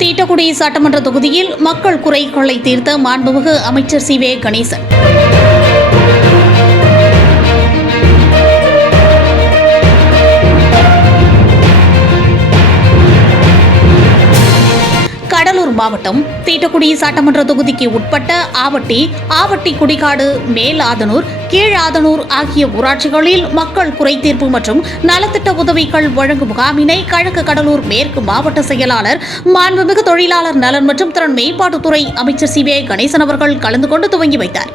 தீட்டக்குடி சட்டமன்ற தொகுதியில் மக்கள் குறைகளை தீர்த்த மாண்புமிகு அமைச்சர் சி. வே. கணேசன். கடலூர் மாவட்டம் தீட்டக்குடி சட்டமன்ற தொகுதிக்கு உட்பட்ட ஆவட்டி, ஆவட்டி குடிகாடு, மேல் ஆதனூர், கீழ் ஆதனூர் ஆகிய ஊராட்சிகளில் மக்கள் குறைதீர்ப்பு மற்றும் நலத்திட்ட உதவிகள் வழங்கும் முகாமினை கிழக்கு கடலூர் மேற்கு மாவட்ட செயலாளர் மாண்புமிகு தொழிலாளர் நலன் மற்றும் திறன் மேம்பாட்டுத்துறை அமைச்சர் சி. வே. கணேசன் அவர்கள் கலந்து கொண்டு துவங்கி வைத்தார்.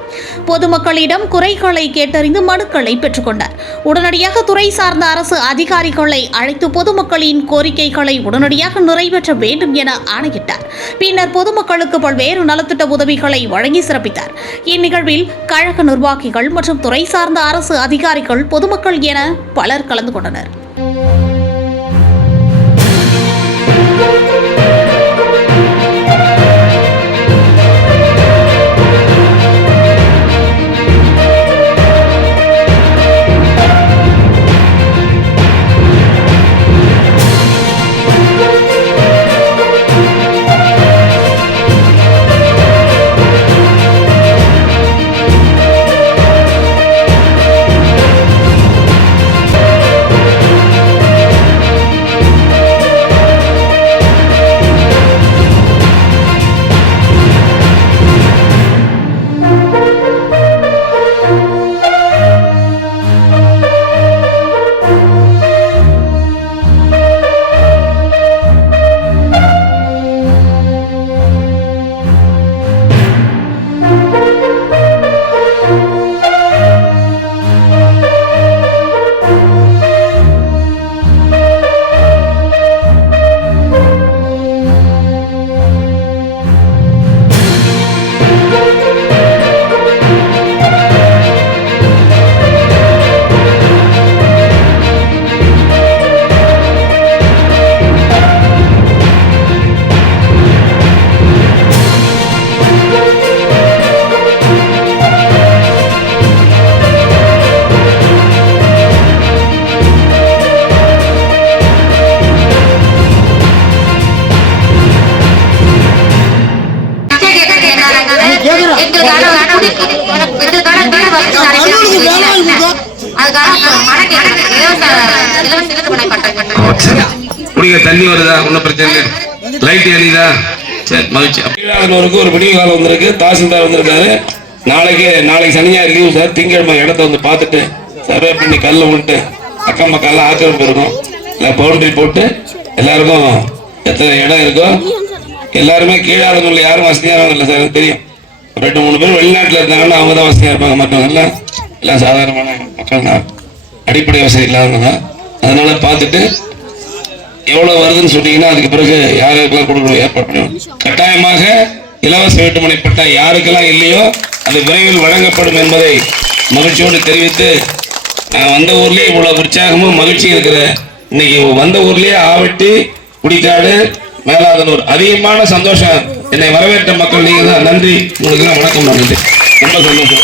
பொதுமக்களிடம் குறைகளை கேட்டறிந்து மனுக்களை பெற்றுக் கொண்டார். உடனடியாக துறை சார்ந்த அரசு அதிகாரிகளை அழைத்து பொதுமக்களின் கோரிக்கைகளை உடனடியாக நிறைவேற்ற வேண்டும் என ஆணையிட்டார். பின்னர் பொதுமக்களுக்கு பல்வேறு நலத்திட்ட உதவிகளை வழங்கி சிறப்பித்தார். இந்நிகழ்வில் கழக நிர்வாகிகள் மற்றும் துறை சார்ந்த அரசு அதிகாரிகள், பொதுமக்கள் என பலர் கலந்து கொண்டனர். தண்ணி வருதா? ஒன்னும் பிரச்சனை. லைட் எரியுதா? சரி, மகிழ்ச்சி. ஒரு விடிய காலம் வந்திருக்கு. தாசில்தார் வந்திருக்காரு. நாளைக்கு சனியா இருக்கு சார். திங்கட்கிழமை இடத்த வந்து பார்த்துட்டு சர்வே பண்ணி கல்ல விட்டு அக்கம் பக்கம் எல்லாம் ஆக்கிரமிப்பு இருக்கும். பவுண்டரி போட்டு எல்லாருக்கும் எத்தனை இடம் இருக்கோ எல்லாருமே கீழாதவங்க யாரும் வசதியானவங்க இல்லை சார். எனக்கு தெரியும். 2-3 பேர் வெளிநாட்டில் இருந்தாங்கன்னா அவங்க தான் வசதியாக இருப்பாங்க. மற்றவங்க எல்லாம் சாதாரணமான மக்கள் தான், அடிப்படை வசதி இல்லாதவங்க. அதனால பார்த்துட்டு எவ்வளவு வருதுன்னு சொன்னீங்கன்னா அதுக்கு பிறகு யாருக்கெல்லாம் கொடுக்கணும் ஏற்பாடு பண்ணுவோம். கட்டாயமாக இலவச வீட்டுமனை பட்டா யாருக்கெல்லாம் இல்லையோ அது விரைவில் வழங்கப்படும் என்பதை மகிழ்ச்சியோடு தெரிவித்து, நான் வந்த ஊர்லயே இவ்வளவு உற்சாகமும் மகிழ்ச்சி இருக்கிற இன்னைக்கு வந்த ஊர்லயே ஆவட்டி, குடிக்காடு, மேலாதனூர் அதிகமான சந்தோஷம். என்னை வரவேற்ற மக்கள் நீங்க தான். நன்றி உங்களுக்கு. வணக்கம். நன்றி. ரொம்ப சந்தோஷம்.